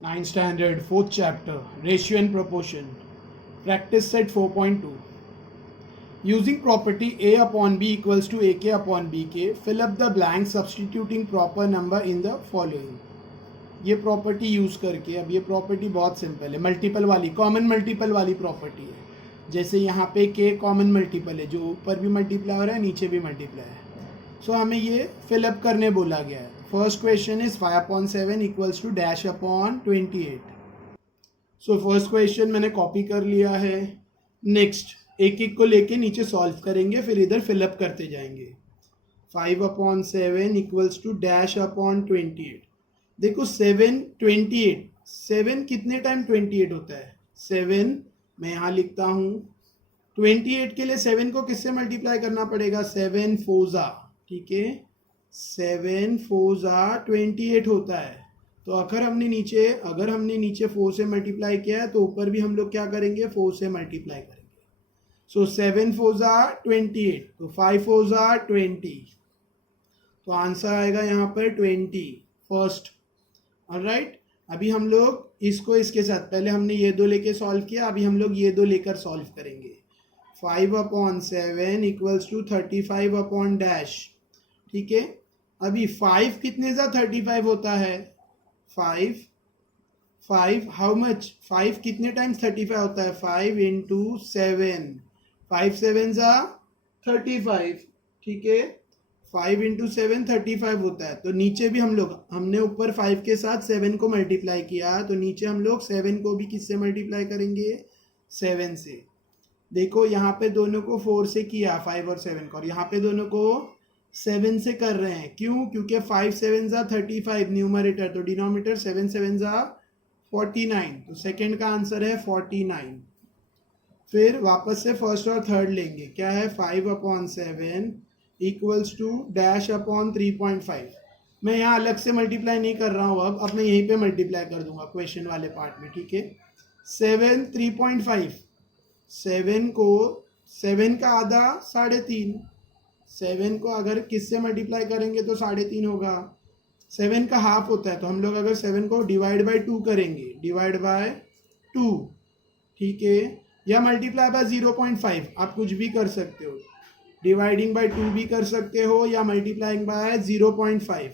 9th standard, 4th chapter, Ratio and Proportion. Practice set 4.2. Using property A upon B equals to AK upon BK, fill up the blank substituting proper number in the following. ये property use करके, अब ये property बहुत simple है, multiple वाली, common multiple वाली property है. जैसे यहाँ पे के कॉमन मल्टीपल है, जो ऊपर भी मल्टीप्लाई हो रहा है नीचे भी मल्टीप्लाई है. सो हमें ये फिलअप करने बोला गया है. First question is 5/7 equals to dash upon 28. So first question मैंने कॉपी कर लिया है. नेक्स्ट एक एक को लेके नीचे सॉल्व करेंगे, फिर इधर फिलअप करते जाएंगे. 5/7 इक्वल्स टू डैश अपॉन 28. देखो 7 28, 7 कितने टाइम 28 होता है? 7 मैं यहाँ लिखता हूँ. 28 के लिए 7 को किससे मल्टीप्लाई करना पड़ेगा? 7 4 ठीक है, 7 4 28 होता है. तो अगर हमने नीचे 4 से मल्टीप्लाई किया है तो ऊपर भी हम लोग क्या करेंगे? 4 से मल्टीप्लाई करेंगे. सो 7 4 28, तो 5 4 20, तो आंसर आएगा यहाँ पर 20 फर्स्ट. ऑलराइट, अभी हम लोग इसको इसके साथ, पहले हमने ये दो लेके सॉल्व किया, अभी हम लोग ये दो लेकर सॉल्व करेंगे. 5/7 इक्वल्स टू 35 अपॉन डैश. ठीक है, अभी 5 कितने सा 35 होता है? 5 हाउ मच? 5 कितने टाइम्स 35 होता है? 5 इंटू 7, 5 7 सा 35. ठीक है, 5 इंटू 7 35 होता है. तो नीचे भी हमने ऊपर 5 के साथ 7 को मल्टीप्लाई किया, तो नीचे हम लोग 7 को भी किससे मल्टीप्लाई करेंगे? 7 से. देखो यहाँ पे दोनों को 4 से किया, 5 और 7 को, और यहाँ पे दोनों को 7 से कर रहे हैं. क्यों? क्योंकि 5 7 सा 35 न्यूमरेटर, तो डिनोमिनेटर 7 7 सा 49. तो सेकंड का आंसर है 49. फिर वापस से फर्स्ट और थर्ड लेंगे. क्या है? 5/7 इक्वल्स टू डैश अपॉन 3.5. मैं यहाँ अलग से मल्टीप्लाई नहीं कर रहा हूँ, अब मैं यहीं पे मल्टीप्लाई कर दूंगा क्वेश्चन वाले पार्ट में. ठीक है, 7 3.5, 7 को 7 का आधा 3.5. 7 को अगर किससे मल्टीप्लाई करेंगे तो 3.5 होगा. 7 का हाफ होता है, तो हम लोग अगर 7 को डिवाइड बाय 2 करेंगे, डिवाइड बाय 2, ठीक है, या मल्टीप्लाई बाय 0.5, आप कुछ भी कर सकते हो. डिवाइडिंग बाय 2 भी कर सकते हो या मल्टीप्लाइंग बाय 0.5.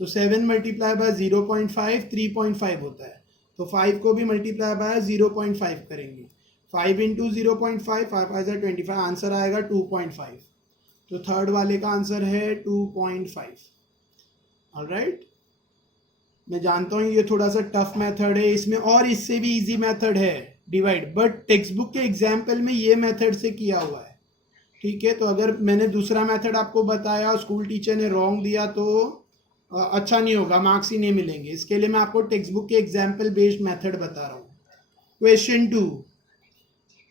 तो 7 मल्टीप्लाई बाय 0.5 3.5 होता है. तो 5 को भी मल्टीप्लाई बाय 0.5 करेंगे. 5 इंटू 0.5, 5 5 25, आंसर आएगा 2.5. तो थर्ड वाले का आंसर है 2.5. ऑलराइट, मैं जानता हूँ ये थोड़ा सा टफ मेथड है, इसमें और इससे भी इजी मेथड है डिवाइड, बट टेक्स्ट बुक के एग्जाम्पल में ये मेथड से किया हुआ है. ठीक है, तो अगर मैंने दूसरा मेथड आपको बताया और स्कूल टीचर ने रॉन्ग दिया तो अच्छा नहीं होगा, मार्क्स ही नहीं मिलेंगे. इसके लिए मैं आपको टेक्स्ट बुक के एग्जाम्पल बेस्ड मेथड बता रहा हूँ. Question 2,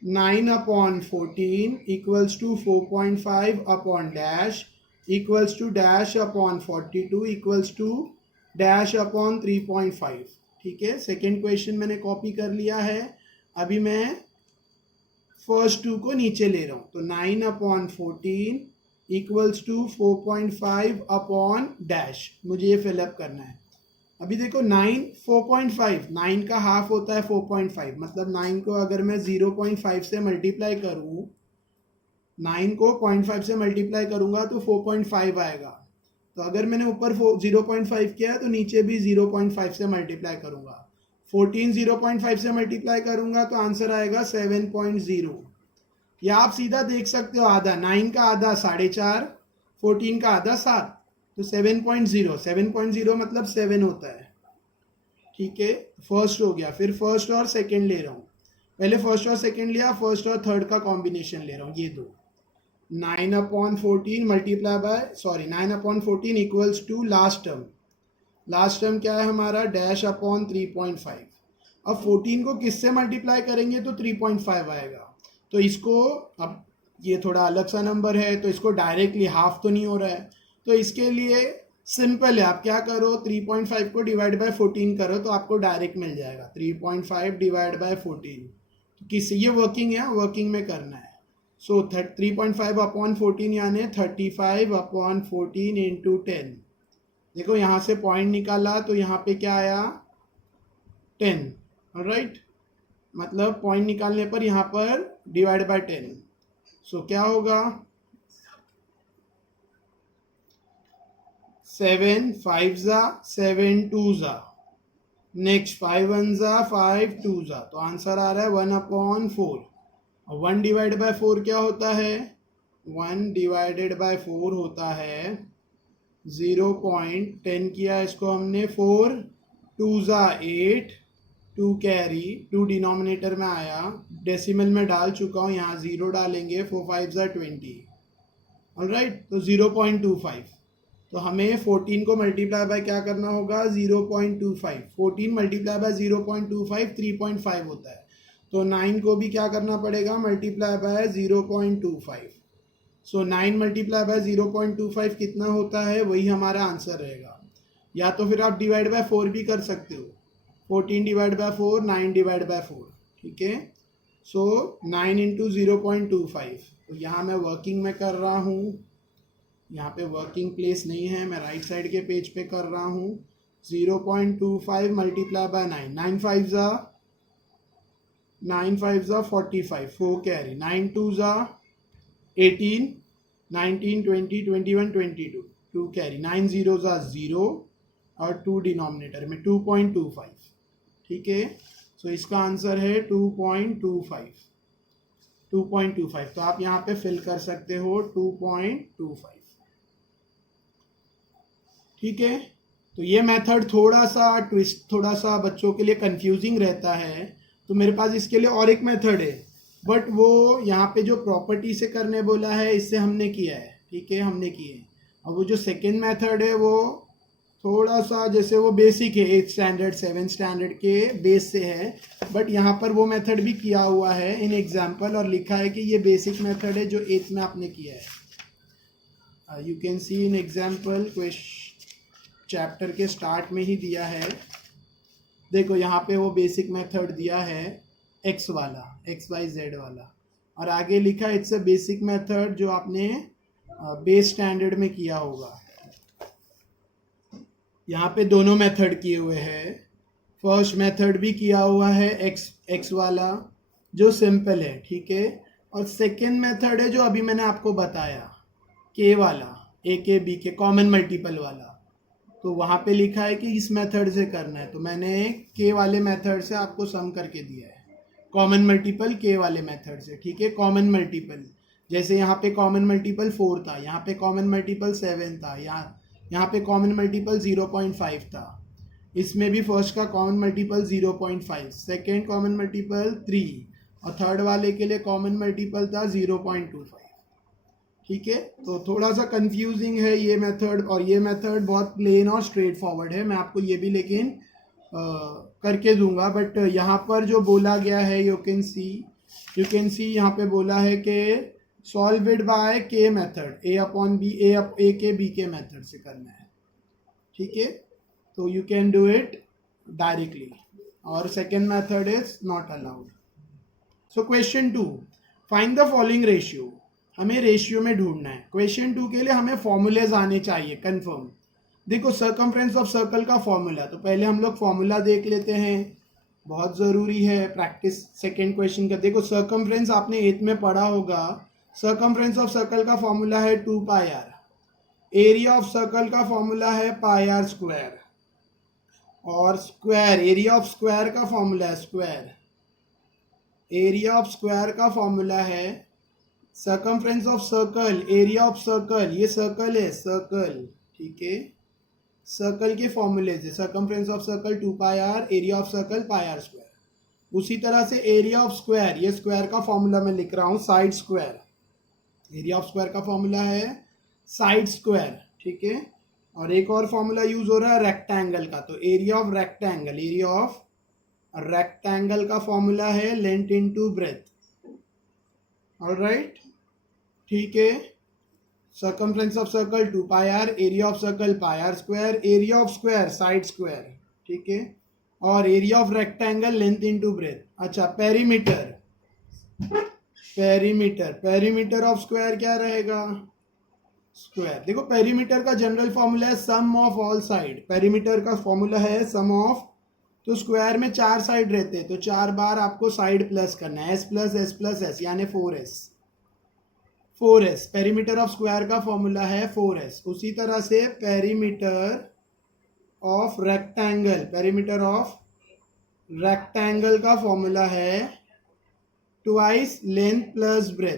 9/14 equals to 4.5 upon dash equals to dash upon 42 equals to dash upon 3.5. ठीक है, सेकेंड क्वेश्चन मैंने कॉपी कर लिया है. अभी मैं फर्स्ट 2 को नीचे ले रहा हूँ. तो 9/14 इक्वल्स टू 4.5 अपॉन डैश, मुझे ये फिलअप करना है. अभी देखो 9 4.5, 9 का हाफ होता है 4.5, मतलब 9 को अगर मैं 0.5 से मल्टीप्लाई करूँ, 9 को 0.5 से मल्टीप्लाई करूँगा तो 4.5 आएगा. तो अगर मैंने ऊपर 0.5 किया है तो नीचे भी 0.5 से मल्टीप्लाई करूँगा. 14 0.5 से मल्टीप्लाई करूँगा तो आंसर आएगा 7.0. या आप सीधा देख सकते हो, आधा 9 का आधा 4.5, 14 का आधा 7, तो 7.0. 7.0 मतलब 7 होता है. ठीक है, फर्स्ट हो गया. फिर फर्स्ट और सेकंड ले रहा हूँ. पहले फर्स्ट और सेकंड लिया, फर्स्ट और थर्ड का कॉम्बिनेशन ले रहा हूँ, ये दो. 9/14 multiply by 9/14 equals to last term. Last term क्या है हमारा? Dash upon 3.5. अब 14 को किससे मल्टीप्लाई करेंगे तो 3.5 आएगा. तो इसको, अब ये थोड़ा अलग सा नंबर है तो इसको डायरेक्टली हाफ तो नहीं हो रहा है, तो इसके लिए सिंपल है, आप क्या करो, 3.5 को डिवाइड बाय 14 करो तो आपको डायरेक्ट मिल जाएगा. 3.5 डिवाइड बाय 14, तो किससे, ये वर्किंग है, वर्किंग में करना है. सो 3.5 अपॉन 14 यानी 35/14 इंटू 10. देखो यहाँ से पॉइंट निकाला तो यहाँ पे क्या आया? 10, राइट, मतलब पॉइंट निकालने पर यहाँ पर डिवाइड बाय 10, सो क्या होगा 7 5 जा 7 2 जा, नेक्स्ट 5 1 जा 5 2 जा, तो आंसर आ रहा है 1/4। 1 डिवाइड बाय 4 क्या होता है, 1 डिवाइडेड बाय 4 होता है 0.10 किया इसको हमने 4 2 जा 8, 2 कैरी 2 डिनोमिनेटर में आया, डेसिमल में डाल चुका हूँ, यहाँ 0 डालेंगे 4 5 जा 20, ऑलराइट, तो 0.25, तो हमें 14 को मल्टीप्लाई बाय क्या करना होगा 0.25, 14 मल्टीप्लाई बाय 0.25 3.5 होता है, तो 9 को भी क्या करना पड़ेगा multiply by 0.25, so 9 multiply by 0.25 कितना होता है, वही हमारा आंसर रहेगा। या तो फिर आप डिवाइड बाय 4 भी कर सकते हो, 14 डिवाइड बाय 4 9 डिवाइड बाय 4, ठीक है, सो 9 इंटू 0.25, तो यहाँ मैं वर्किंग में कर रहा हूँ, यहाँ पे वर्किंग प्लेस नहीं है, मैं राइट साइड के पेज पे कर रहा हूँ, 0.25 मल्टीप्लाई बाय 9, 9 5 जा 45, 4 कैरी 9 2 जा 18, 19 20 21 22, 2 कैरी 9 0 जा 0 और 2 डिनोमिनेटर में 2.25, ठीक है, सो इसका आंसर है 2.25, 2.25, तो आप यहाँ पे फिल कर सकते हो 2.25, ठीक है। तो ये मेथड थोड़ा सा ट्विस्ट, थोड़ा सा बच्चों के लिए कंफ्यूजिंग रहता है, तो मेरे पास इसके लिए और एक मेथड है, बट वो यहाँ पे जो प्रॉपर्टी से करने बोला है इससे हमने किया है, ठीक है, हमने किए। अब वो जो सेकेंड मेथड है वो थोड़ा सा जैसे वो बेसिक है, 8th स्टैंडर्ड 7th स्टैंडर्ड के बेस से है, बट यहाँ पर वो मेथड भी किया हुआ है इन एग्जाम्पल, और लिखा है कि ये बेसिक मेथड है जो 8th में आपने किया है। You can see in example, chapter के स्टार्ट में ही दिया है, देखो यहाँ पे वो बेसिक मेथड दिया है x वाला, XYZ वाला, और आगे लिखा है इट्स अ बेसिक मेथड जो आपने बेस स्टैंडर्ड में किया होगा। यहाँ पे दोनों मेथड किए हुए हैं, फर्स्ट मेथड भी किया हुआ है x वाला जो सिंपल है, ठीक है, और सेकेंड मेथड है जो अभी मैंने आपको बताया k वाला, a के b के कॉमन मल्टीपल वाला, तो वहाँ पे लिखा है कि इस मेथड से करना है, तो मैंने k वाले मेथड से आपको सम करके दिया है, कॉमन मल्टीपल k वाले मेथड से, ठीक है, कॉमन मल्टीपल जैसे यहाँ पे कॉमन मल्टीपल 4 था, यहाँ पे कॉमन मल्टीपल 7 था, यहाँ पे कॉमन मल्टीपल 0.5 था, इसमें भी फर्स्ट का common multiple 0.5, second common multiple 3 और थर्ड वाले के लिए कॉमन मल्टीपल था 0.25, ठीक है। तो थोड़ा सा कंफ्यूजिंग है ये मेथड, और ये मेथड बहुत प्लेन और स्ट्रेट फॉरवर्ड है, मैं आपको ये भी लेकिन करके दूंगा, बट यहाँ पर जो बोला गया है यू कैन सी यहाँ पे बोला है कि solve it by k method, a k b k method से करना है, ठीक है, तो you can do it directly, और second method is not allowed. So question 2, find the following ratio, हमें रेशियो में ढूंढना है। क्वेश्चन 2 के लिए हमें फॉर्मूलेज आने चाहिए कंफर्म। देखो सर्कमफ्रेंस ऑफ सर्कल का फॉर्मूला, तो पहले हम लोग फॉर्मूला देख लेते हैं, बहुत ज़रूरी है प्रैक्टिस सेकेंड क्वेश्चन का। देखो सर्कमफ्रेंस आपने 8th में पढ़ा होगा, सर्कमफ्रेंस ऑफ सर्कल का फॉर्मूला है 2πr, एरिया ऑफ सर्कल का फॉर्मूला है πr स्क्वायर, और स्क्वायर एरिया ऑफ स्क्वायर का फॉर्मूला है स्क्वायर, एरिया ऑफ स्क्वायर का फॉर्मूला है circumference of circle, area of circle, ये सर्कल है सर्कल, ठीक है, सर्कल के फॉर्मूले से circumference of circle 2πr, area of circle πr square. उसी तरह से एरिया ऑफ स्क्वायर, ये स्क्वायर का फॉर्मूला मैं लिख रहा हूँ side square, area of square का फॉर्मूला है साइड स्क्वायर, ठीक है, और एक और फॉर्मूला यूज हो रहा है रेक्टेंगल का, तो area of rectangle, area of rectangle का फॉर्मूला है लेंथ इनटू ब्रेथ, ऑलराइट, ठीक है, circumference of circle 2πr, area of circle πr square, area of square side square, ठीक है, और area of rectangle length into breath. अच्छा perimeter, perimeter of square क्या रहेगा, स्क्वायर। देखो पेरीमीटर का जनरल फॉर्मूला है सम ऑफ ऑल साइड, पेरीमीटर का फॉर्मूला है सम ऑफ तो स्क्वायर में 4 साइड रहते हैं, तो 4 बार आपको साइड प्लस करना है, s plus S plus S यानी 4s। 4s perimeter of square का फॉर्मूला है 4s। उसी तरह से पेरीमीटर ऑफ रेक्टेंगल का फॉर्मूला है twice length plus breath,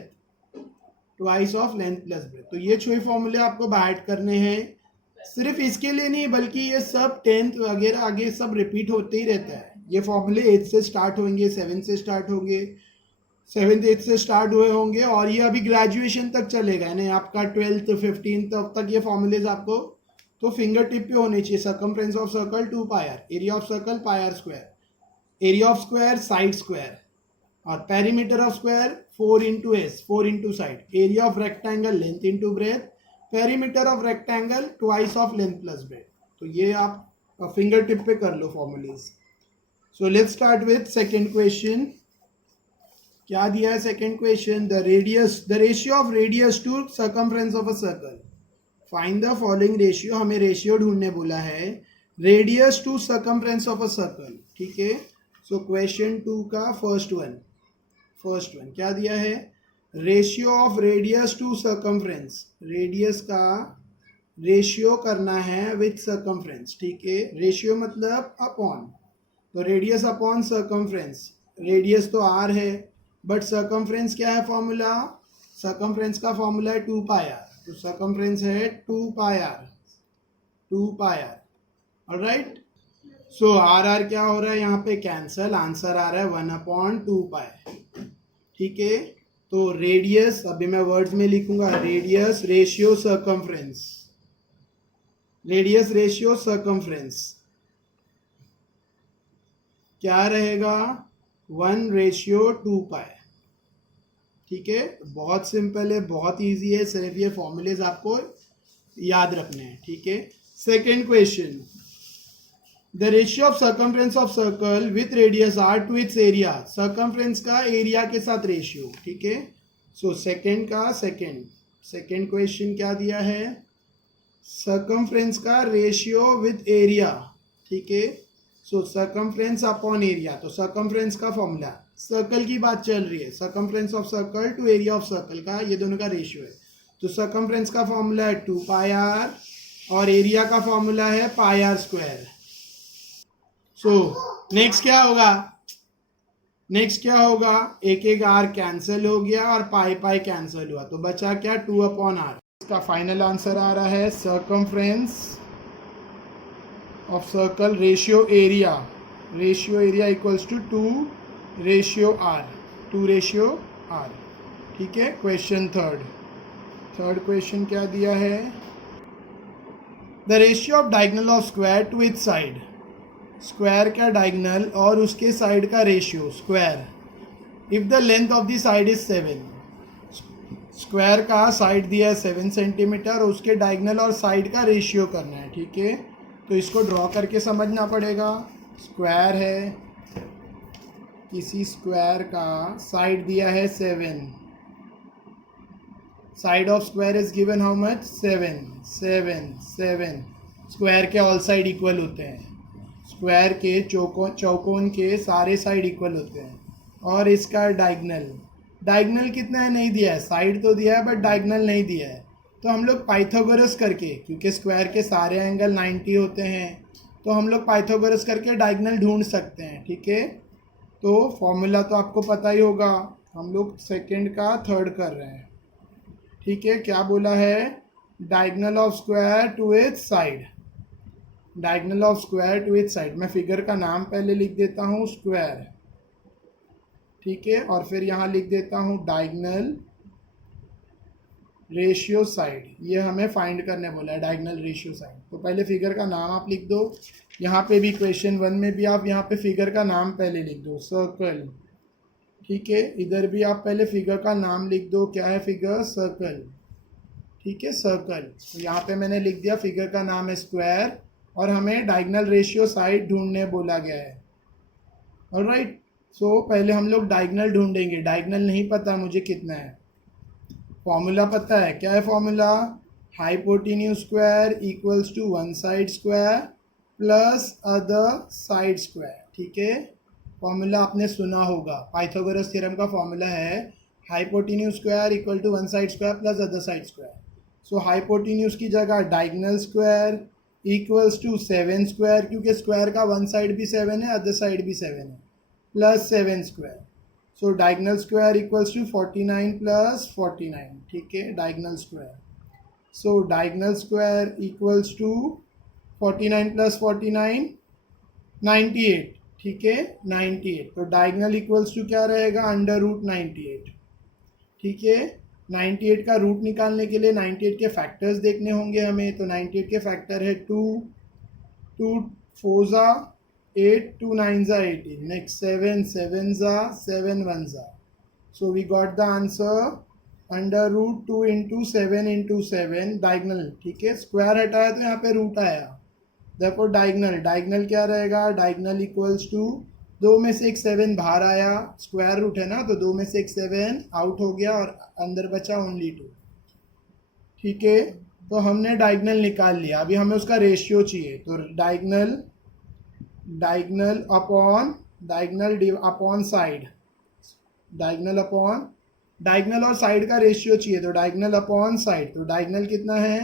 twice of length plus breadth. तो ये 6 फॉर्मूले आपको बाइट करने हैं। सिर्फ इसके लिए नहीं बल्कि ये सब 10th वगैरह आगे सब रिपीट होते ही रहता है। ये फॉर्मूले 8 से स्टार्ट होंगे, 7 से स्टार्ट होंगे, 7th 8th से स्टार्ट हुए होंगे और ये अभी ग्रेजुएशन तक चलेगा, यानी आपका 12th 15th तब तक ये फॉर्मूलेज आपको तो फिंगर टिप पे होने चाहिए। Circumference of circle 2 pi r, area of circle pi r square, area of square side square, और perimeter of square 4 into s, 4 into side, area of rectangle length into breadth, perimeter of rectangle twice of length plus breadth. तो ये आप finger tip पे कर लो formulas. So let's start with second question. क्या दिया है second question? The ratio of radius to circumference of a circle, find the following ratio. हमें रेशियो ढूंढने बोला है radius to circumference of a circle, ठीक है। सो क्वेश्चन 2 का फर्स्ट वन क्या दिया है? Ratio of radius to circumference, radius का रेशियो करना है विथ सर्कमफ्रेंस, ठीक है। रेशियो मतलब अपॉन, तो रेडियस अपॉन सर्कमफ्रेंस, रेडियस तो r है बट सर्कमफ्रेंस क्या है फॉर्मूला? सर्कमफ्रेंस का फॉर्मूला है 2 पाई आर, तो सर्कमफ्रेंस है 2 pi are, alright. So are क्या हो रहा है यहाँ पे? कैंसल, आंसर आ रहा है 1/2 पाई, ठीक है। तो रेडियस, अभी मैं वर्ड्स में लिखूंगा, रेडियस रेशियो सर्कमफ्रेंस क्या रहेगा? 1/2 पाई, ठीक है। बहुत सिंपल है, बहुत इजी है, सिर्फ ये फॉर्मूलेज आपको याद रखने हैं, ठीक है। Second question, the ratio of circumference of circle with radius R to its area, circumference का एरिया के साथ रेशियो, ठीक है। सो सेकेंड क्वेश्चन क्या दिया है? सर्कमफ्रेंस का रेशियो विथ एरिया, ठीक है। सो सर्कमफ्रेंस अपॉन एरिया, तो सर्कमफ्रेंस का फॉर्मूला, सर्कल की बात चल रही है, circumference of circle to area of circle का ये दोनों का रेशियो है। तो सर्कमफ्रेंस का फॉर्मूला है 2 पाई आर और एरिया का फॉर्मूला है पाई आर स्क्वायर। सो नेक्स्ट क्या होगा? एक आर कैंसिल हो गया और पाई कैंसिल हुआ, तो बचा क्या? 2/r। इसका फाइनल आंसर आ रहा है circumference of circle ratio area equals to 2 ratio R, ठीक है। क्वेश्चन थर्ड क्वेश्चन क्या दिया है? The ratio of diagonal of square to its side, square का डायगोनल और उसके साइड का ratio square, if the length of the side is 7, square का साइड दिया है 7 सेंटीमीटर और उसके डायगोनल और साइड का रेशियो करना है, ठीक है। तो इसको ड्रॉ करके समझना पड़ेगा। स्क्वायर है, किसी स्क्वायर का साइड दिया है 7, side of square is given how much? 7। Square के ऑल साइड इक्वल होते हैं, स्क्वायर के चौकोन के सारे साइड इक्वल होते हैं। और इसका डायगोनल कितना है? नहीं दिया है, साइड तो दिया है बट डायगोनल नहीं दिया है। तो हम लोग पाइथागोरस करके, क्योंकि स्क्वायर के सारे एंगल 90 होते हैं, तो हम लोग पाइथागोरस करके डायगोनल ढूंढ सकते हैं, ठीक है। तो फॉर्मूला तो आपको पता ही होगा, हम लोग सेकेंड का थर्ड कर रहे हैं, ठीक है। क्या बोला है? Diagonal of square to its side, मैं फिगर का नाम पहले लिख देता हूँ स्क्वायर, ठीक है, और फिर यहाँ लिख देता हूँ डायगोनल रेशियो साइड। ये हमें फाइंड करने बोला है डायगोनल रेशियो साइड। तो पहले फिगर का नाम आप लिख दो, यहाँ पे भी क्वेश्चन 1 में भी आप यहाँ पे फिगर का नाम पहले लिख दो, सर्कल, ठीक है। इधर भी आप पहले फिगर का नाम लिख दो, क्या है फिगर? सर्कल, ठीक है, सर्कल। तो यहाँ पे मैंने लिख दिया फिगर का नाम है स्क्वायर और हमें डायगोनल रेशियो साइड ढूंढने बोला गया है, ऑलराइट। सो पहले हम लोग डायगोनल ढूंढेंगे, डायगोनल नहीं पता मुझे कितना है, फॉर्मूला पता है, क्या है formula? Hypotenuse square equals to one side square plus other side square, ठीक है। फॉर्मूला आपने सुना होगा, पाइथागोरस थ्योरम का फॉर्मूला है hypotenuse square equal to one side square plus other side square. So hypotenuse की जगह diagonal square equals to 7 square, क्योंकि स्क्वायर का वन साइड भी 7 है, अदर साइड भी 7 है, plus 7 square. So diagonal square equals to 49 plus 49, ठीक है, diagonal square. So diagonal square equals to 49 plus 49 98, ठीक है, 98। तो डायगोनल इक्वल्स टू क्या रहेगा, अंडर रूट 98, ठीक है। 98 का रूट निकालने के लिए 98 के फैक्टर्स देखने होंगे हमें। तो 98 के फैक्टर है 2, 2 4 ज़ा 8, 2 9 ज़ा 18, नेक्स्ट 7, 7 ज़ा 7 1 ज़ा। So we got the answer under root 2 into 7 into 7 diagonal, ठीक है। स्क्वायर हटाया तो यहाँ पे रूट आया, देखो डायगनल, डायगनल क्या रहेगा, डायगनल इक्वल्स टू 2 में से एक 7 बाहर आया, स्क्वायर रूट है ना, तो 2 में से एक 7 आउट हो गया और अंदर बचा ओनली 2, ठीक है। तो हमने डायगनल निकाल लिया, अभी हमें उसका रेशियो चाहिए। तो diagonal, diagonal upon diagonal upon side, diagonal upon diagonal और साइड का रेशियो चाहिए। तो डायगनल अपॉन साइड, तो डायगनल कितना है,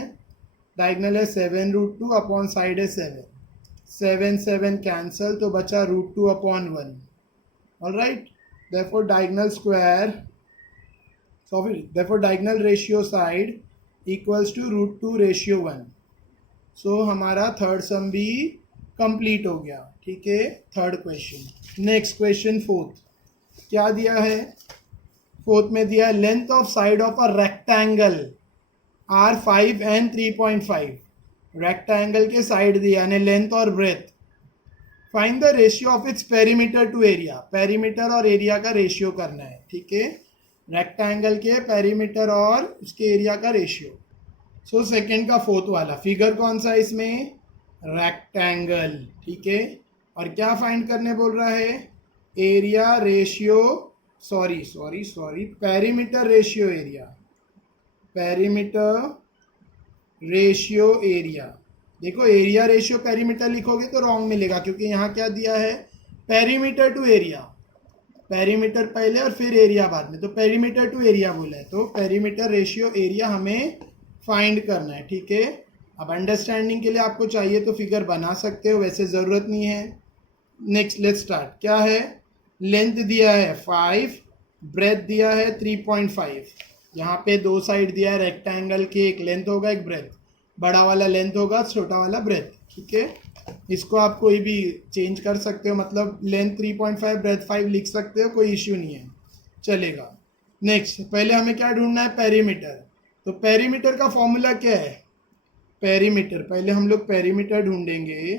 डायगनल है 7 रूट 2 अपॉन साइड है 7, 7 7 कैंसल, तो बचा root 2 upon 1, all right. Therefore diagonal square, sorry therefore diagonal ratio side equals to root 2 ratio 1। So हमारा थर्ड सम भी कंप्लीट हो गया, ठीक है, third question. Next question fourth, क्या दिया है, फोर्थ में दिया है length of side of a rectangle are 5 and 3.5, rectangle के साइड दिया यानी लेंथ और breadth. Find the ratio of its perimeter to area, perimeter और एरिया का रेशियो करना है, ठीक है, रेक्टेंगल के पेरीमीटर और उसके एरिया का रेशियो। सो सेकंड का फोर्थ वाला फिगर कौन सा है इसमें, रेक्टेंगल, ठीक है। और क्या फाइंड करने बोल रहा है, area ratio, sorry perimeter ratio area, perimeter ratio area. देखो एरिया रेशियो पेरीमीटर लिखोगे तो रॉन्ग मिलेगा, क्योंकि यहाँ क्या दिया है, पेरीमीटर टू एरिया, पेरीमीटर पहले और फिर एरिया बाद में, तो पेरीमीटर टू एरिया बोला है, तो पेरीमीटर रेशियो एरिया हमें फाइंड करना है, ठीक है। अब अंडरस्टैंडिंग के लिए आपको चाहिए तो फिगर बना सकते हो, वैसे ज़रूरत नहीं है। नेक्स्ट लेट्स स्टार्ट, क्या है, लेंथ दिया है 5, ब्रेथ दिया है 3.5, यहाँ पे दो साइड दिया है रेक्टेंगल की, एक लेंथ होगा एक ब्रेथ, बड़ा वाला लेंथ होगा छोटा वाला ब्रेथ, ठीक है। इसको आप कोई भी चेंज कर सकते हो, मतलब लेंथ 3.5 ब्रेथ 5 लिख सकते हो, कोई इश्यू नहीं है, चलेगा। नेक्स्ट पहले हमें क्या ढूंढना है, पेरीमीटर। तो पेरीमीटर का फॉर्मूला क्या है, पेरीमीटर, पहले हम लोग पेरीमीटर ढूंढेंगे।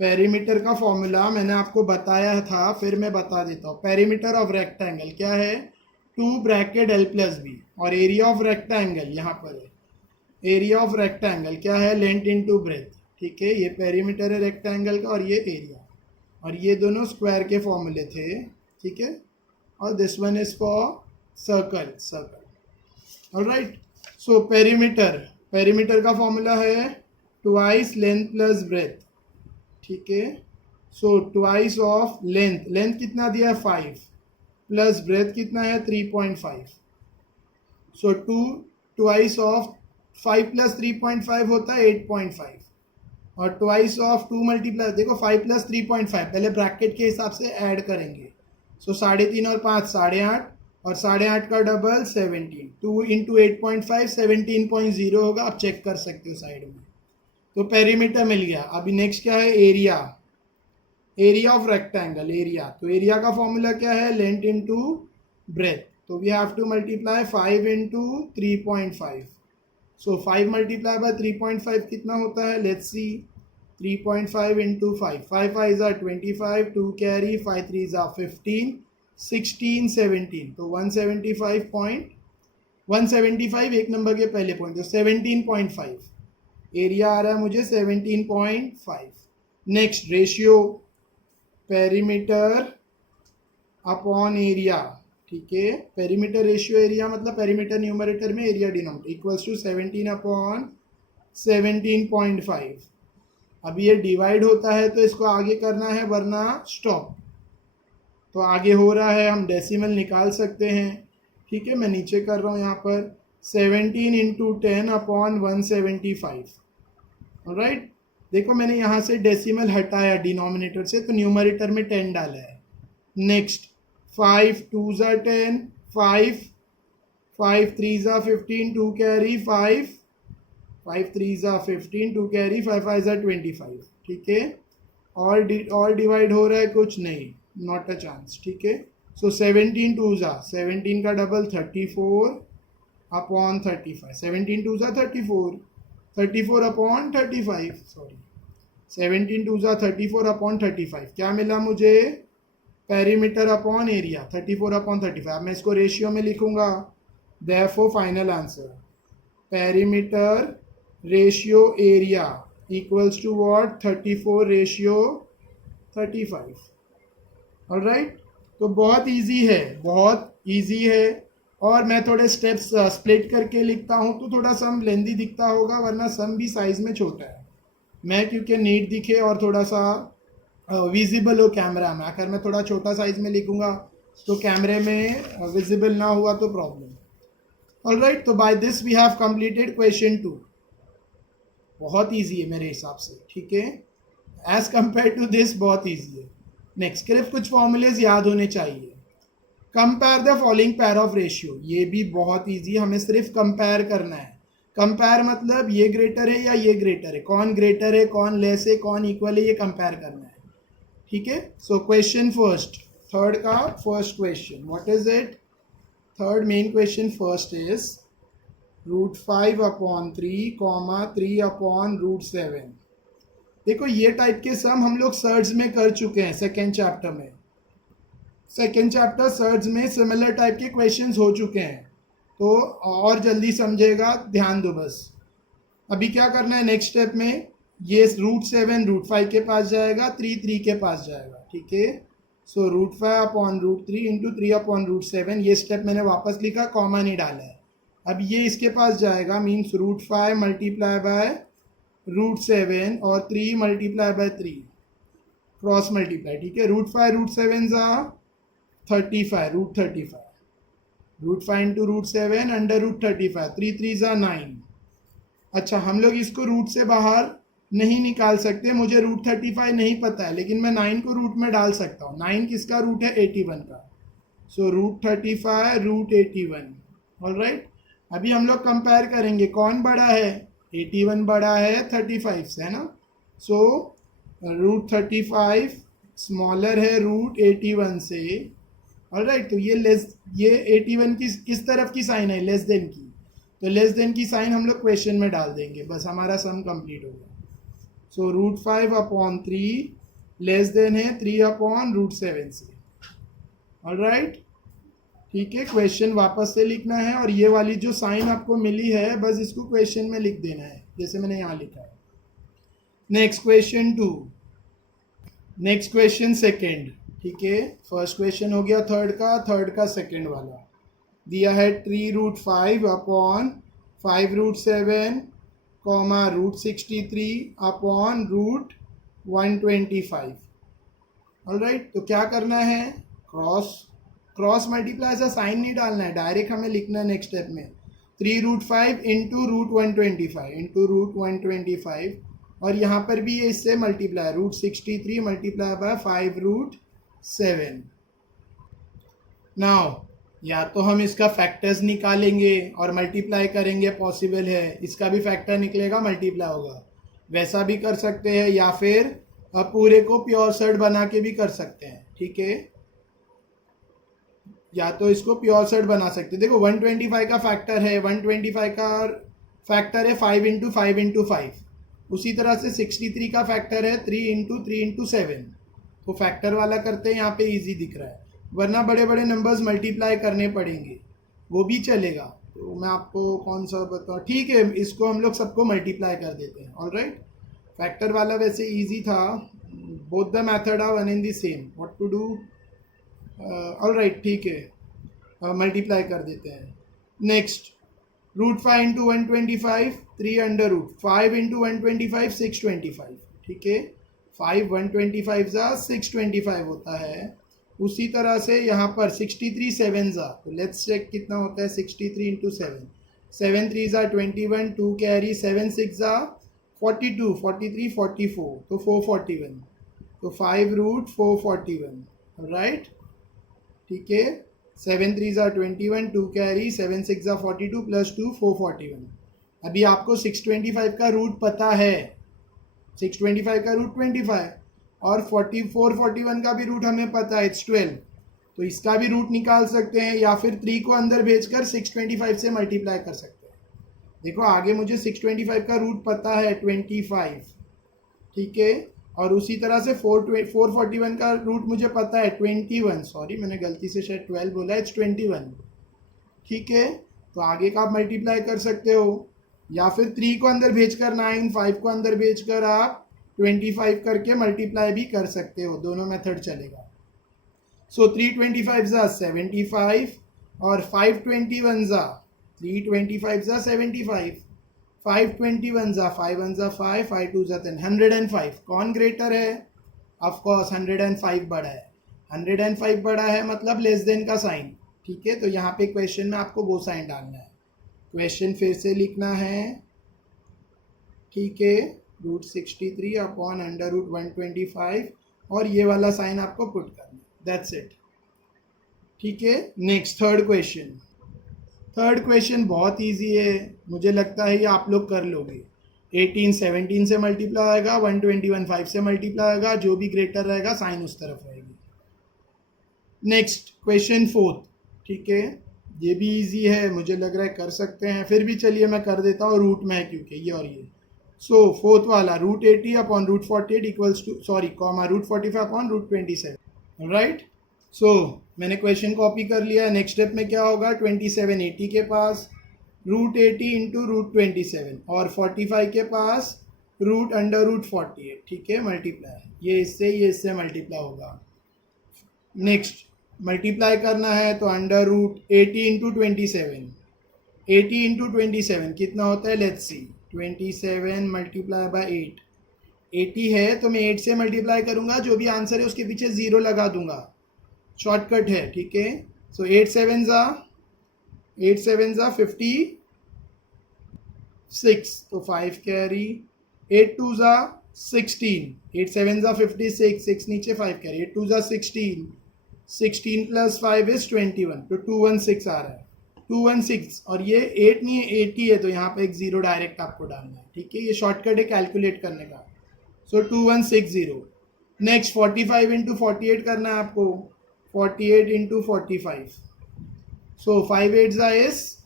पेरीमीटर का फॉर्मूला मैंने आपको बताया था, फिर मैं बता देता हूँ। पेरीमीटर ऑफ रेक्टेंगल क्या है, 2 ब्रैकेट एल प्लस बी, और एरिया ऑफ रेक्टेंगल यहाँ पर है, एरिया ऑफ रेक्टेंगल क्या है, लेंथ इनटू ब्रेथ, ठीक है। ये पेरीमीटर है रेक्टेंगल का और ये एरिया, और ये दोनों स्क्वायर के फॉर्मूले थे, ठीक है। और this one is for circle, circle, alright. So perimeter, perimeter का फॉर्मूला है ट्वाइस लेंथ प्लस ब्रेथ, ठीक है। So twice of length, length कितना दिया है 5, प्लस ब्रेथ कितना है 3.5, सो 2 ट्वाइस ऑफ 5 प्लस 3.5 होता है 8.5, और ट्वाइस ऑफ 2 मल्टीप्लाई, देखो 5 प्लस 3.5 पहले ब्रैकेट के हिसाब से ऐड करेंगे, सो 3.5 और 5 8.5, और 8.5 का डबल 17, 2 इंटू 8.5 17.0 होगा, आप चेक कर सकते हो साइड में। तो पेरीमीटर मिल गया। अभी नेक्स्ट क्या है, area, area of rectangle, area, तो एरिया का फॉर्मूला क्या है, लेंथ इनटू ब्रेथ, तो we have to multiply 5 into 3.5, so 5 multiply by 3.5 कितना होता है, लेट्स सी, 3.5 इंटू 5, 5 5 ज़ा 25, 2 कैरी, 5 3 ज़ा 15, 16 17, तो 175 एक नंबर के पहले पॉइंट, तो 17.5 एरिया आ रहा है मुझे 17.5। Next ratio, perimeter upon area, ठीक है। पेरीमीटर रेशियो एरिया मतलब पेरीमीटर न्यूमरेटर में area denominator, equals to 17 upon 17.5। अब ये डिवाइड होता है तो इसको आगे करना है वरना स्टॉप। तो आगे हो रहा है, हम डेसिमल निकाल सकते हैं। ठीक है, मैं नीचे कर रहा हूँ यहाँ पर 17 इंटू 10 अपॉन 175। राइट, देखो मैंने यहाँ से डेसिमल हटाया डिनोमिनेटर से, तो न्यूमरेटर में 10 डाला है। नेक्स्ट 5 2 ज़ा 10, 5 5 3 ज़ा 15, 2 कैरी 5 5 3 ज़ा 15, 2 कैरी 5 5 ज़ा 25। ठीक है, और डिवाइड हो रहा है, कुछ नहीं, नॉट अ चांस। ठीक है, सो 17 2 ज़ा 17 का डबल 34 अपॉन 35, 17 2 ज़ा 34, 34 अपॉन 35, सॉरी 17 2 ज़ा 34 अपॉन 35। क्या मिला मुझे? Perimeter upon area, 34 upon 35। अब मैं इसको रेशियो में लिखूंगा, therefore final answer perimeter ratio area equals to what? 34 ratio 35। All right, तो बहुत इजी है, बहुत इजी है। और मैं थोड़े स्टेप्स स्प्लिट करके लिखता हूँ तो थोड़ा सम लेंदी दिखता होगा, वरना सम भी साइज में छोटा है। मैं क्योंकि नीट दिखे और थोड़ा सा विजिबल हो कैमरा में, अगर मैं थोड़ा छोटा साइज में लिखूंगा तो कैमरे में विजिबल ना हुआ तो प्रॉब्लम। ऑलराइट, तो by this we have completed question 2। बहुत इजी है मेरे हिसाब से। ठीक है, एज कंपेयर टू दिस बहुत इजी है। नेक्स्ट, सिर्फ कुछ फॉर्मूलेज याद होने चाहिए। Compare the following pair of ratio, ये भी बहुत इजी, हमें सिर्फ कंपेयर करना है। कंपेयर मतलब ये ग्रेटर है या ये ग्रेटर है, कौन ग्रेटर है, कौन लेस है, कौन इक्वल है, ये कंपेयर करना है। ठीक है, सो क्वेश्चन फर्स्ट, थर्ड का first question, what is it? Third main question first is √5 upon 3 comma 3 upon √7। देखो ये टाइप के सम हम लोग सर्ड्स में कर चुके हैं सेकेंड चैप्टर में। सेकेंड चैप्टर सर्ड्स में सिमिलर टाइप के क्वेश्चंस हो चुके हैं, तो और जल्दी समझेगा, ध्यान दो बस। अभी क्या करना है नेक्स्ट स्टेप में, ये √7 √5 के पास जाएगा, 3 3 के पास जाएगा। ठीक है, सो √5 अपॉन √3 इंटू 3 अपॉन √7, ये स्टेप मैंने वापस लिखा, कॉमा नहीं डाला है। अब ये इसके पास जाएगा, मीन्स √5 मल्टीप्लाई बाय √7 और 3 मल्टीप्लाई बाय 3, क्रॉस मल्टीप्लाई। ठीक है, √5 √7 ज़ा 35, √35, √5 इंटू √7 अंडर √35, 3 3 ज़ा 9। अच्छा, हम लोग इसको रूट से बाहर नहीं निकाल सकते, मुझे √35 नहीं पता है, लेकिन मैं 9 को रूट में डाल सकता हूँ। 9 किसका रूट है? 81 का। सो √35 √81। ऑलराइट, अभी हम लोग कंपेयर करेंगे कौन बड़ा है, 81 बड़ा है 35 से, है ना। सो √35 स्मॉलर है √81 से। ऑलराइट, तो ये 81 की किस तरफ की साइन है? लेस देन की, तो लेस देन की साइन हम लोग क्वेश्चन में डाल देंगे, बस हमारा सम कंप्लीट हो गया। सो √5 अपॉन 3 लेस देन है 3 अपॉन √7 से। ऑलराइट, ठीक है, क्वेश्चन वापस से लिखना है, और ये वाली जो साइन आपको मिली है बस इसको क्वेश्चन में लिख देना है, जैसे मैंने यहाँ लिखा है। Next question 2, next question second. ठीक है, फर्स्ट क्वेश्चन हो गया थर्ड का सेकेंड वाला दिया है 3√5 अपॉन 5√7 कॉमा √63 अपॉन √125। ऑलराइट, तो क्या करना है, क्रॉस मल्टीप्लाई से साइन नहीं डालना है, डायरेक्ट हमें लिखना है नेक्स्ट स्टेप में 3√5 इंटू √125 इंटू √125, और यहाँ पर भी ये इससे मल्टीप्लाई √63 मल्टीप्लाई बाय 5√7। नाउ या तो हम इसका फैक्टर्स निकालेंगे और मल्टीप्लाई करेंगे, पॉसिबल है, इसका भी फैक्टर निकलेगा मल्टीप्लाई होगा, वैसा भी कर सकते हैं, या फिर पूरे को प्योर सर्ड बना के भी कर सकते हैं। ठीक है, या तो इसको प्योर सर्ड बना सकते हैं। देखो 125 का फैक्टर है, 125 का फैक्टर है 5 इंटू 5 इंटू 5, उसी तरह से 63 का फैक्टर है 3 इंटू 3 इंटू 7। तो फैक्टर वाला करते हैं, यहाँ पे इजी दिख रहा है, वरना बड़े बड़े नंबर्स मल्टीप्लाई करने पड़ेंगे, वो भी चलेगा। तो मैं आपको कौन सा बताऊँ, ठीक है, इसको हम लोग सबको मल्टीप्लाई कर देते हैं। ऑलराइट, फैक्टर वाला वैसे इजी था, both the method are one in the same, what to do. All right, ठीक है, मल्टीप्लाई कर देते हैं। Next, √5 into 125 3 under √5 into 125 625। ठीक है, 5 125 ज़ा 625 होता है। उसी तरह से यहाँ पर 63 7 ज़ा, तो लेट्स चेक कितना होता है 63 इंटू 7, 7 3 ज़ा 21, 2 कैरी, 7 6 ज़ा 42, 43 44, तो 441, तो 5 रूट 441, राइट। ठीक है, 7 3 ज़ा 21, 2 कैरी, 7 6 ज़ा 42 प्लस 2 441। अभी आपको 625 का रूट पता है, 625 का रूट 25 और 41 का भी रूट हमें पता है, इट्स 12, तो इसका भी रूट निकाल सकते हैं या फिर 3 को अंदर भेजकर 625 से मल्टीप्लाई कर सकते हैं। देखो आगे मुझे 625 का रूट पता है 25, ठीक है, और उसी तरह से 441 का रूट मुझे पता है 21, सॉरी मैंने गलती से शायद 12 बोला, इट्स 21, ठीक है। तो आगे का आप मल्टीप्लाई कर सकते हो या फिर 3 को अंदर भेजकर 9, 5 को अंदर भेजकर आप 25 करके मल्टीप्लाई भी कर सकते हो, दोनों मेथड चलेगा। सो 325 ज़ा 75 और 521 ज़ा 325 ज़ा 75, 521 ज़ा 5 1 ज़ा 5, 5 2 ज़ा 10, 105 कौन ग्रेटर है? ऑफ कोर्स 105 बड़ा है, 105 बड़ा है मतलब लेस देन का साइन, ठीक है। तो यहाँ पे क्वेश्चन में आपको वो साइन डालना है, क्वेश्चन फिर से लिखना है, ठीक है, √63 अपॉन √125 और ये वाला साइन आपको पुट करना है, दैट्स इट, ठीक है। Next third question, third question बहुत इजी है, मुझे लगता है ये आप लोग कर लोगे। 18 17 से मल्टीप्लाई आएगा, 121 5 से मल्टीप्लाई आएगा, जो भी ग्रेटर रहेगा साइन उस तरफ रहेगी। नेक्स्ट क्वेश्चन फोर्थ, ठीक है, ये भी इजी है, मुझे लग रहा है कर सकते हैं, फिर भी चलिए मैं कर देता हूँ, रूट में है क्योंकि ये और ये। सो फोर्थ वाला √80 upon √48 equals to, sorry comma √45 upon √27, right. So मैंने क्वेश्चन कॉपी कर लिया। नेक्स्ट स्टेप में क्या होगा, 27 80 के पास √80 इंटू √27 और 45 के पास √48, ठीक है, मल्टीप्लाई, ये इससे मल्टीप्लाई होगा। नेक्स्ट मल्टीप्लाई करना है तो √80 इंटू 27, 80 इंटू 27 कितना होता है, लेट्स सी, 27 मल्टीप्लाई बाय 8, 80 है तो मैं 8 से मल्टीप्लाई करूंगा, जो भी आंसर है उसके पीछे 0 लगा दूंगा, शॉर्टकट है, ठीक है। सो 8 7 ज़ा 56, तो 5 कैरी, 8 2 ज़ा 16, 8 7 ज़ा 56, 6 नीचे 5 कैरी, 8 2 ज़ा 16, 16 प्लस 5 इज 21, तो 216 आ रहा है, 216, और ये 8 नहीं है 80 है, तो यहाँ पे एक 0 डायरेक्ट आपको डालना है, ठीक है, ये शॉर्टकट है कैलकुलेट करने का। सो 2160। नेक्स्ट 45 इंटू 48 करना है आपको, 48 इंटू 45, सो 5 8 ज़ा इज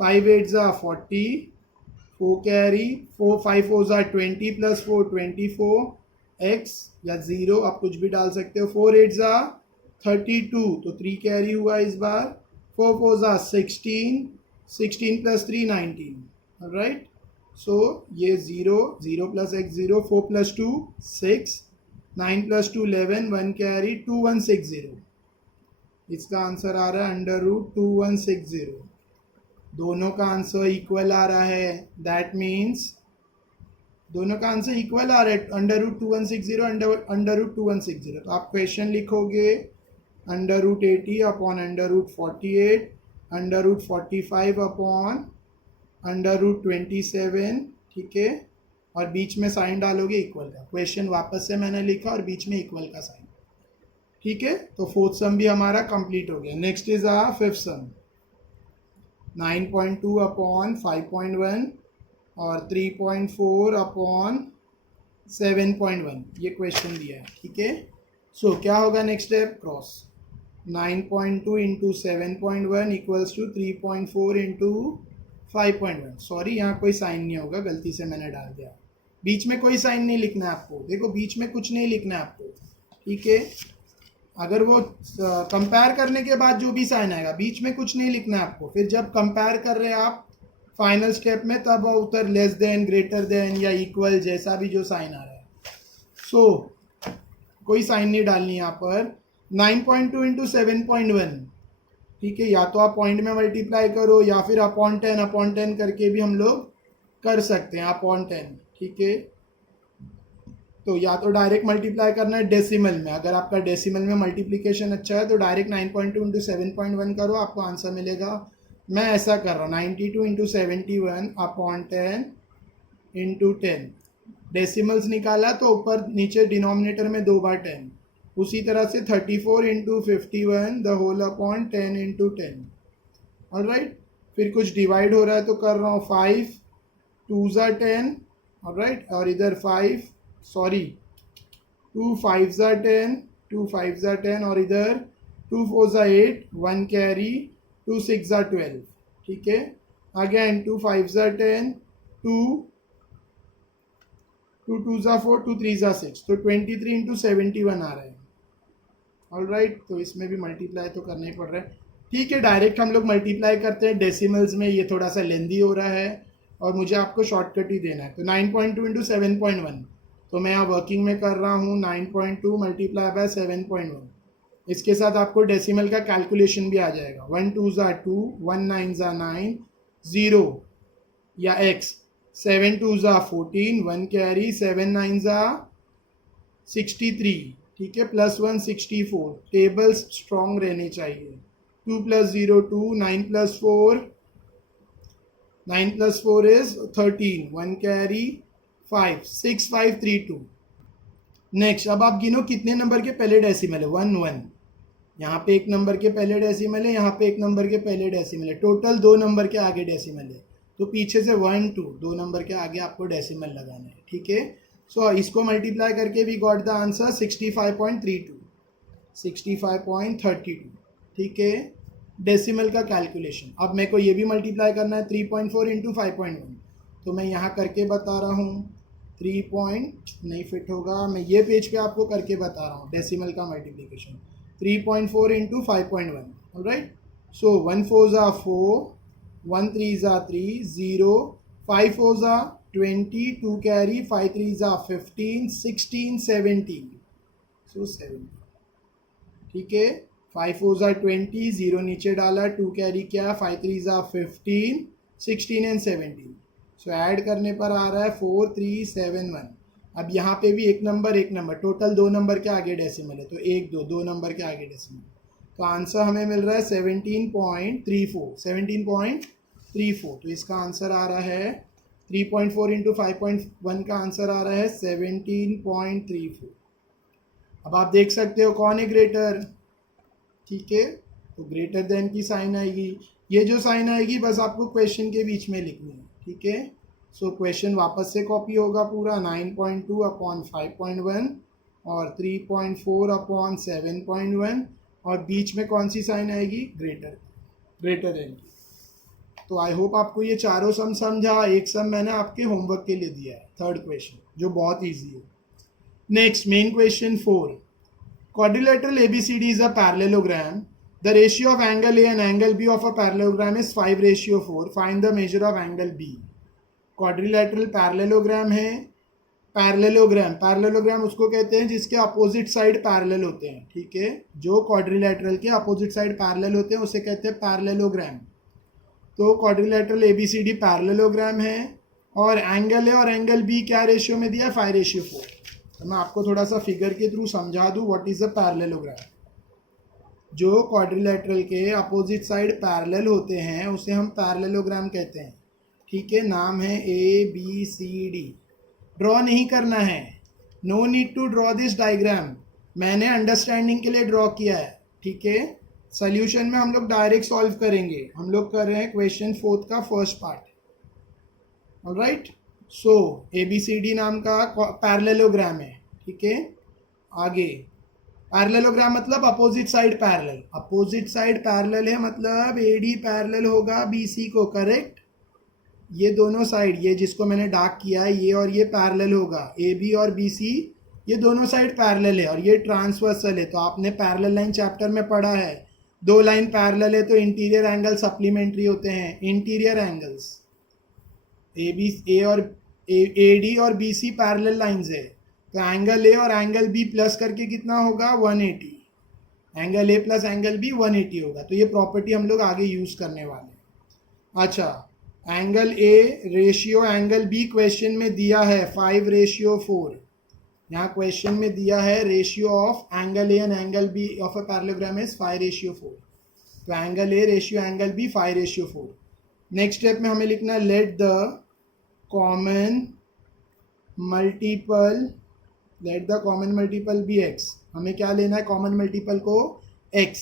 5 8 ज़ा 40, 4 कैरी, 4 5 4 ज़ा 20 प्लस 4 24 x या 0 आप कुछ भी डाल सकते हो, 4 8 ज़ा 32, तो 3 कैरी हुआ इस बार, 4 4 ज़ा 16, 16 प्लस 3 19, राइट। सो ये 0 0 plus x 0, 4 plus 2 6, 9 plus 2 11, 1 carry, 2160, इसका आंसर आ रहा है √2160, दोनों का आंसर इक्वल आ रहा है, दैट मीन्स दोनों का आंसर इक्वल आ रहा है, √2160 √2160, तो आप क्वेश्चन लिखोगे √80 अपॉन √48, √45 अपॉन √27, ठीक है, और बीच में साइन डालोगे इक्वल का, क्वेश्चन वापस से मैंने लिखा और बीच में इक्वल का साइन, ठीक है। तो फोर्थ सम भी हमारा कंप्लीट हो गया। Next is a fifth sum, 9.2 upon 5.1 और 3.4 अपॉन 7.1, ये क्वेश्चन दिया है, ठीक है। सो क्या होगा next step, cross 9.2 into 7.1 equals to 3.4 into 5.1, sorry यहाँ कोई साइन नहीं होगा, गलती से मैंने डाल दिया, बीच में कोई साइन नहीं लिखना है आपको, देखो बीच में कुछ नहीं लिखना है आपको, ठीक है। अगर वो कंपेयर करने के बाद जो भी साइन आएगा, बीच में कुछ नहीं लिखना है आपको, फिर जब कंपेयर कर रहे हैं आप फाइनल स्टेप में, तब उधर लेस देन, ग्रेटर देन या इक्वल, जैसा भी जो साइन आ रहा है, सो कोई साइन नहीं डालनी यहाँ पर। 9.2 इंटू 7.1, ठीक है, या तो आप पॉइंट में मल्टीप्लाई करो या फिर अपॉन 10 करके भी हम लोग कर सकते हैं, अपॉन 10, ठीक है। तो या तो डायरेक्ट मल्टीप्लाई करना है डेसिमल में, अगर आपका डेसिमल में मल्टीप्लिकेशन अच्छा है तो डायरेक्ट 9.2 इंटू 7.1 करो, आपको आंसर मिलेगा। मैं ऐसा कर रहा हूँ 92 इंटू 71 अपॉन 10 इंटू 10। डेसिमल्स निकाला तो ऊपर नीचे डिनोमिनेटर में 2 बार 10, उसी तरह से 34 इंटू 51 the whole upon 10 into 10। All right, फिर कुछ डिवाइड हो रहा है तो कर रहा हूँ 5 2 ज़ा 10, ऑलराइट, और इधर 5 सॉरी 2 5 ज़ा 10, 2 5 ज़ा 10, और इधर 2 4 ज़ा 8, 1 कैरी, 2 6 ज़ा 12, ठीक है। अगेन 2 5 ज़ा 10, 2 2 ज़ा 4, 2 3 ज़ा 6, तो 23 इंटू 71 आ रहा है। ऑलराइट, तो इसमें भी मल्टीप्लाई तो करना ही पड़ रहा है। ठीक है, डायरेक्ट हम लोग मल्टीप्लाई करते हैं डेसिमल्स में, ये थोड़ा सा लेंदी हो रहा है और मुझे आपको शॉर्टकट ही देना है। तो 9.2 इंटू 7.1, तो मैं यहाँ वर्किंग में कर रहा हूँ 9.2 मल्टीप्लाई बाय 7.1। इसके साथ आपको डेसिमल का कैलकुलेशन भी आ जाएगा। 1 2 ज़ा 2, 1 9 ज़ा 9, 0 या x, 7 2 ज़ा 14, 1 कैरी, 7 9 ज़ा 63, ठीक है, +1 64। टेबल्स स्ट्रॉन्ग रहने चाहिए। 2 + 0 2, 9 + 4, 9 + 4 is 13, 1 कैरी, 5 6 5 3 2। नेक्स्ट, अब आप गिनो कितने नंबर के पहले डेसिमल है। 1 1, यहाँ पे एक नंबर के पहले डेसिमल है, यहाँ पे एक नंबर के पहले डेसिमल है, टोटल 2 नंबर के आगे डेसिमल है। तो पीछे से 1 2 2 नंबर के आगे आपको डेसिमल लगाना है, ठीक है। सो इसको मल्टीप्लाई करके वी गॉट द आंसर 65.32, 65.32, ठीक है। डेसिमल का कैलकुलेशन। अब मेरे को ये भी मल्टीप्लाई करना है 3.4 इंटू 5.1, तो मैं यहाँ करके बता रहा हूँ। 3 पॉइंट नहीं फिट होगा, मैं ये पेज पे आपको करके बता रहा हूँ डेसिमल का मल्टीप्लिकेशन। 3.4 into 5.1, alright. सो 1 4 ज़ा 4, 1 3 ज़ा 3, 0, 5 4 ज़ा 20, 2 कैरी, 5 3 ज़ा 15, 16 17, सो 7, ठीक है। 5 4 ज़ा 20, 0 नीचे डाला, 2 कैरी किया, 5 3 ज़ा 15, 16 एंड 17। सो ऐड करने पर आ रहा है 4 3 7 1। अब यहाँ पे भी एक नंबर टोटल 2 नंबर के आगे डेसिमल है, तो 1 2 2 नंबर के आगे डेसिमल। तो आंसर हमें मिल रहा है 17.34, 17.34। तो इसका आंसर आ रहा है 3.4 इंटू 5.1 का आंसर आ रहा है 17.34। अब आप देख सकते हो कौन है ग्रेटर, ठीक है। तो ग्रेटर देन की साइन आएगी, ये जो साइन आएगी बस आपको क्वेश्चन के बीच में लिखनी है, ठीक है। सो क्वेश्चन वापस से कॉपी होगा पूरा। 9.2 अपॉन 5.1 और 3.4 अपॉन 7.1, और बीच में कौन सी साइन आएगी, ग्रेटर देन की। तो आई होप आपको ये चारों सम समझा। एक सम मैंने आपके होमवर्क के लिए दिया है, थर्ड क्वेश्चन, जो बहुत ईजी है। Next, main question 4। Quadrilateral ABCD is a parallelogram. The ratio of angle A and angle B of a parallelogram is 5:4. Find the measure of angle B. Quadrilateral parallelogram है। Parallelogram उसको कहते हैं जिसके opposite side parallel होते हैं, ठीक है। जो क्वाड्रिलेटरल के अपोजिट साइड पैरेलल होते हैं उसे कहते हैं पैरेललोग्राम। तो क्वाड्रिलेटरल ABCD पैरेललोग्राम है, और एंगल ए और एंगल बी क्या रेशियो में दिया, 5:4। तो मैं आपको थोड़ा सा फिगर के थ्रू समझा दूं व्हाट इज अ पैरेललोग्राम। जो क्वाड्रिलेटरल के अपोजिट साइड पैरेलल होते हैं उसे हम पैरेललोग्राम कहते हैं, ठीक है। नाम है ABCD। ड्रॉ नहीं करना है, no need to draw this diagram, मैंने अंडरस्टैंडिंग के लिए ड्रॉ किया है, ठीक है। सोल्यूशन में हम लोग डायरेक्ट सॉल्व करेंगे। हम लोग कर रहे हैं क्वेश्चन 4 का फर्स्ट पार्ट, ऑलराइट। सो ABCD नाम का पैरेललोग्राम है, ठीक है। आगे पैरेललोग्राम मतलब opposite side parallel, opposite side parallel है मतलब AD पैरेलल होगा BC को, करेक्ट। ये दोनों साइड, ये जिसको मैंने डार्क किया है, ये और ये पैरेलल होगा। AB और BC ये दोनों साइड पैरेलल है, और ये ट्रांसवर्सल है। तो आपने पैरेलल लाइन चैप्टर में पढ़ा है, 2 लाइन पैरेलल है तो इंटीरियर एंगल सप्लीमेंट्री होते हैं। इंटीरियर एंगल्स AD और BC पैरेलल लाइंस है, तो एंगल ए और एंगल बी प्लस करके कितना होगा, 180। Angle A plus angle B 180 होगा। तो ये प्रॉपर्टी हम लोग आगे यूज करने वाले हैं। अच्छा, angle A ratio angle B question में दिया है 5:4। यहाँ क्वेश्चन में दिया है ratio of angle A and angle B of a parallelogram is 5:4, तो angle A ratio angle B 5:4। Next step में हमें लिखना है let the common multiple be X. हमें क्या लेना है कॉमन मल्टीपल को x,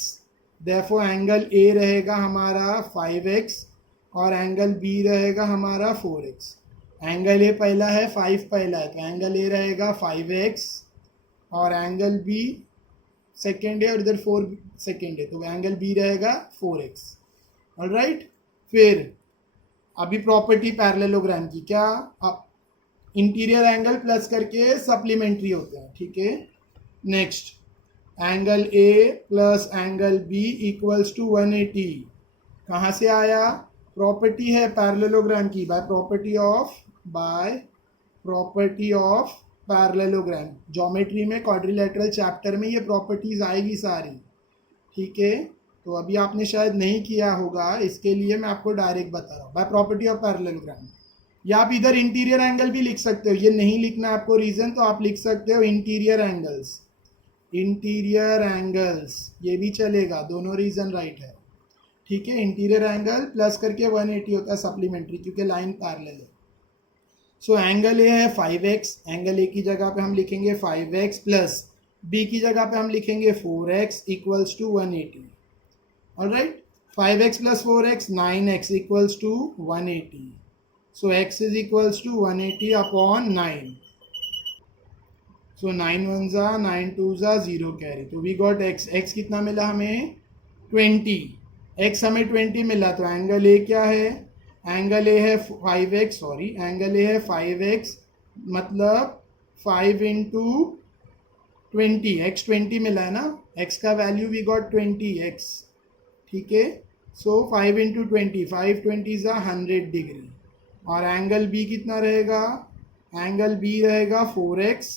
देयरफॉर एंगल ए रहेगा हमारा 5x और एंगल बी रहेगा हमारा 4x। एंगल ए पहला है 5 पहला है, तो एंगल ए रहेगा 5x और एंगल बी सेकेंड है और इधर 4 सेकेंड है, तो एंगल बी रहेगा 4x। ऑलराइट, फिर अभी प्रॉपर्टी पैरेललोग्राम की क्या, अब इंटीरियर एंगल प्लस करके सप्लीमेंट्री होते हैं, ठीक है। Next, angle A plus angle B equals to 180। कहाँ से आया, प्रॉपर्टी है पैरेललोग्राम की, by property of parallelogram. Geometry में क्वाड्रिलेटरल चैप्टर में ये प्रॉपर्टीज आएगी सारी, ठीक है। तो अभी आपने शायद नहीं किया होगा, इसके लिए मैं आपको डायरेक्ट बता रहा हूँ, बाय प्रॉपर्टी ऑफ पैरेललोग्राम। या आप इधर इंटीरियर एंगल भी लिख सकते हो, ये नहीं लिखना है आपको रीजन, तो आप लिख सकते हो इंटीरियर एंगल्स, ये भी चलेगा, दोनों रीजन राइट है, ठीक है। इंटीरियर एंगल प्लस करके 180 होता है सप्लीमेंट्री, क्योंकि लाइन पैरेलल है। सो एंगल ए है 5x, एंगल ए की जगह पे हम लिखेंगे 5x प्लस बी की जगह पे हम लिखेंगे 4x equals to 180। Alright, 5x plus 4x 9x equals to 180। So x is equals to 180 upon 9। So 9 1 जा 9 2 जा 0 कैरी, तो वी गॉट x कितना मिला हमें 20, x हमें 20 मिला, तो एंगल ए क्या है, एंगल ए है 5x, एंगल ए है 5x मतलब 5 इंटू 20, x 20 मिला है ना, x का वैल्यू वी गॉट 20x, ठीक है। सो 5 इंटू 20, 5 20 जा 100 डिग्री, और एंगल बी कितना रहेगा, एंगल बी रहेगा 4x,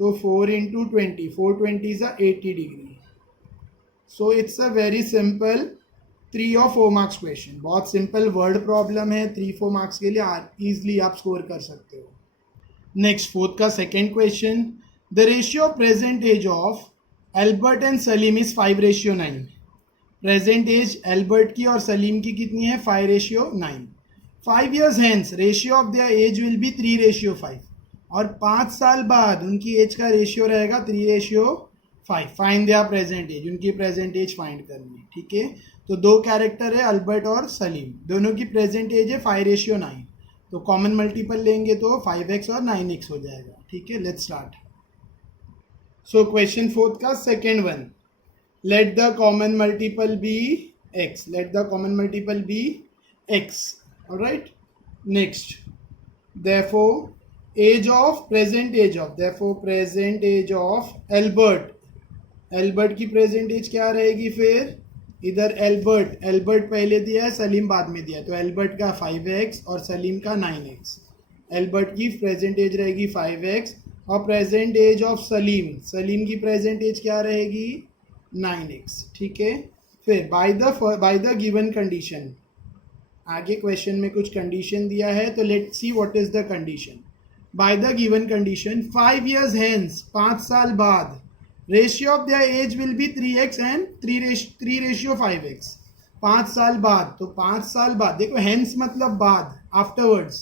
तो 4 इंटू 20, 420 जा 80 degree. So it's a very simple 3 और 4 मार्क्स क्वेश्चन, बहुत सिंपल वर्ड प्रॉब्लम है, 3-4 मार्क्स के लिए ईजिली आप स्कोर कर सकते हो। नेक्स्ट, फोर्थ का second question, the ratio of present age of Albert and Salim is 5:9। Present age Albert की और सलीम की कितनी है, 5:9। 5 years hence ratio of their age will be 3:5, और 5 साल बाद उनकी एज का रेशियो रहेगा 3:5। फाइंड देयर प्रेजेंट एज, उनकी प्रेजेंट एज फाइंड करनी, ठीक है। तो दो कैरेक्टर है अल्बर्ट और सलीम, दोनों की प्रेजेंट एज है 5:9, तो कॉमन मल्टीपल लेंगे तो 5x और 9x हो जाएगा, ठीक है। Let's start. So question fourth का second one, let the common multiple be x, alright. Next, therefore present age of Albert की प्रेजेंट एज क्या रहेगी, फिर इधर एल्बर्ट पहले दिया है, सलीम बाद में दिया है, तो एल्बर्ट का 5x और सलीम का 9x। एल्बर्ट की प्रेजेंट एज रहेगी 5x, और प्रेजेंट एज ऑफ सलीम की प्रेजेंट एज क्या रहेगी 9x, ठीक है। फिर बाय द गिवन कंडीशन, आगे क्वेश्चन में कुछ कंडीशन दिया है, तो let's see what is the condition. By the given condition 5 years hence, 5 साल बाद, ratio of their age will be 3x and 3:5x। 5 साल बाद, तो 5 साल बाद देखो, हेंस मतलब बाद, आफ्टरवर्ड्स,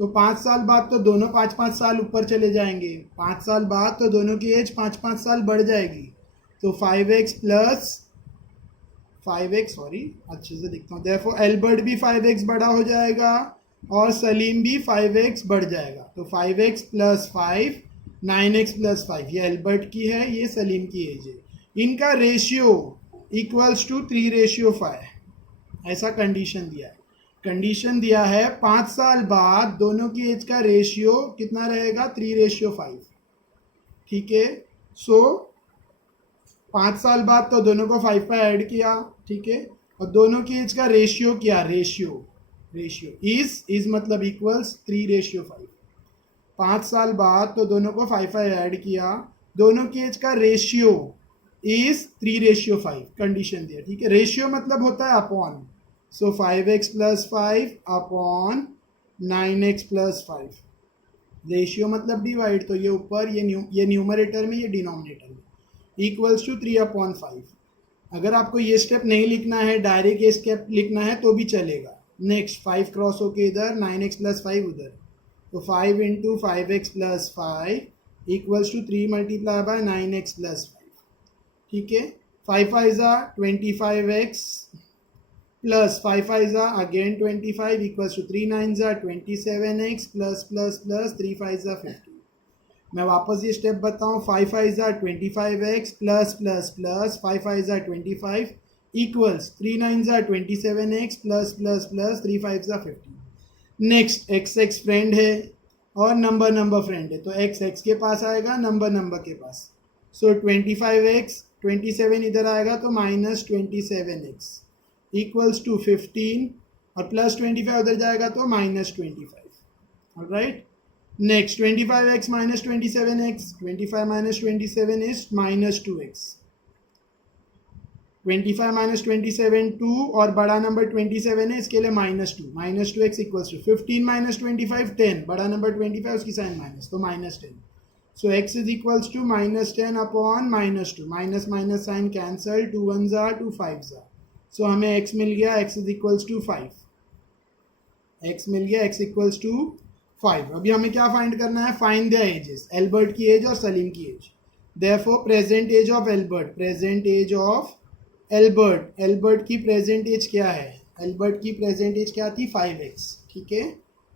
तो 5 साल बाद तो दोनों 5-5 साल ऊपर चले जाएंगे, 5 साल बाद तो दोनों की एज 5-5 साल बढ़ जाएगी, तो 5x प्लस 5x, अच्छे से दिखता हूँ, देयरफॉर एल्बर्ट भी 5x बड़ा हो जाएगा और सलीम भी 5x बढ़ जाएगा, तो 5x प्लस 5 9x प्लस 5, ये एल्बर्ट की है, ये सलीम की एज है, इनका रेशियो इक्वल्स टू 3:5, ऐसा कंडीशन दिया है। 5 साल बाद दोनों की एज का रेशियो कितना रहेगा 3:5, ठीक है। सो 5 साल बाद तो दोनों को 5 पर ऐड किया, ठीक है, और दोनों की एज का रेशियो किया, रेशियो इज मतलब इक्वल्स 3:5। 5 साल बाद तो दोनों को 5 पर ऐड किया, दोनों की एज का रेशियो इज 3:5, कंडीशन दिया, ठीक है। रेशियो मतलब होता है अपॉन, सो 5x plus 5 upon 9x plus 5, ratio मतलब डिवाइड, तो ये ऊपर ये न्यूमरेटर में, ये डिनोमिनेटर में, इक्वल्स टू 3/5। अगर आपको ये स्टेप नहीं लिखना है, डायरेक्ट ये स्टेप लिखना है तो भी चलेगा। नेक्स्ट 5 क्रॉस होके इधर, 9x + 5 उधर, तो 5 × 5x + 5 इक्वल्स टू 3 × 9x + 5। ठीक है, 5 5 25x plus 5 5 again 25 equals to 3 9 27x plus 3 5 50। मैं वापस ये स्टेप बताऊँ, 5 5 25x plus 5 5 25 equals 3 9 27x plus 3 5 50। Next x friend है और नंबर फ्रेंड है, तो x के पास आएगा, नंबर के पास। सो 25x 27 इधर आएगा तो -27x इक्वल्स टू 15 और प्लस 25 उधर जाएगा तो -25। Alright, next 25x - 27x, 25 - 27 is -2x, 25 - 27 2 और बड़ा नंबर 27 है, इसके लिए -2, -2x इक्वल्स टू 15 - 25 10, बड़ा नंबर 25 उसकी साइन माइनस, तो -10। So x is equals to -10 upon -2, minus sign cancel, 2 1 2 5। So हमें x मिल गया, x is equals to 5, x मिल गया, x इक्वल्स टू 5। अभी हमें क्या फाइंड करना है, फाइंड द एजेस, एल्बर्ट की एज और सलीम की age. Therefore present age of Albert, present age of Albert, Albert की प्रेजेंट एज क्या है, एल्बर्ट की प्रेजेंट एज क्या थी, 5x। ठीक है,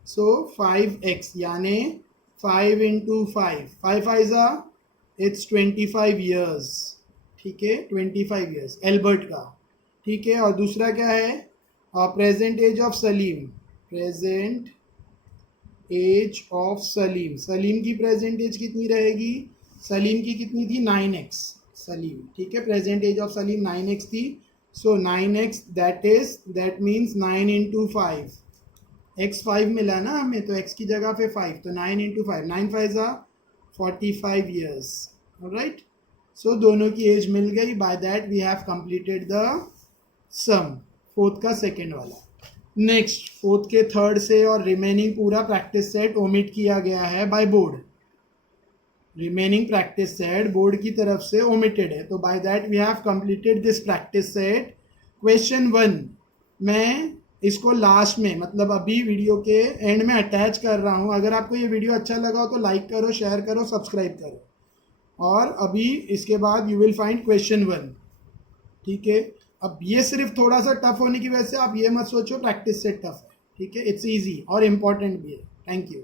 सो 5x यानी 5 × 5, 5 5 इट्स 25 ईयर्स। ठीक है, 25 ईयर्स एल्बर्ट का। ठीक है, और दूसरा क्या है, present age of Salim, present age of Salim, Salim की प्रेजेंट एज कितनी रहेगी, सलीम की कितनी थी, 9x सलीम। ठीक है, present age of Salim 9x थी, सो 9x दैट मीन्स 9 × 5, x 5 मिला ना हमें, तो x की जगह पे 5, तो 9 × 5, 9 5 45 ईयर्स। ऑलराइट, सो दोनों की एज मिल गई। By that we have completed the sum, fourth का सेकेंड वाला। नेक्स्ट फोर्थ के थर्ड से और रिमेनिंग पूरा प्रैक्टिस सेट ओमिट किया गया है by board, remaining practice set board की तरफ से ओमिटेड है, तो by that we have completed this practice set. Question 1 मैं इसको लास्ट में, मतलब अभी वीडियो के एंड में अटैच कर रहा हूँ। अगर आपको ये वीडियो अच्छा लगा हो तो लाइक करो, शेयर करो, सब्सक्राइब करो, और अभी इसके बाद यू विल फाइंड क्वेश्चन 1। ठीक है, अब ये सिर्फ थोड़ा सा टफ होने की वजह से आप ये मत सोचो प्रैक्टिस सेट टफ है। ठीक है, इट्स इजी और इम्पॉर्टेंट भी है। Thank you.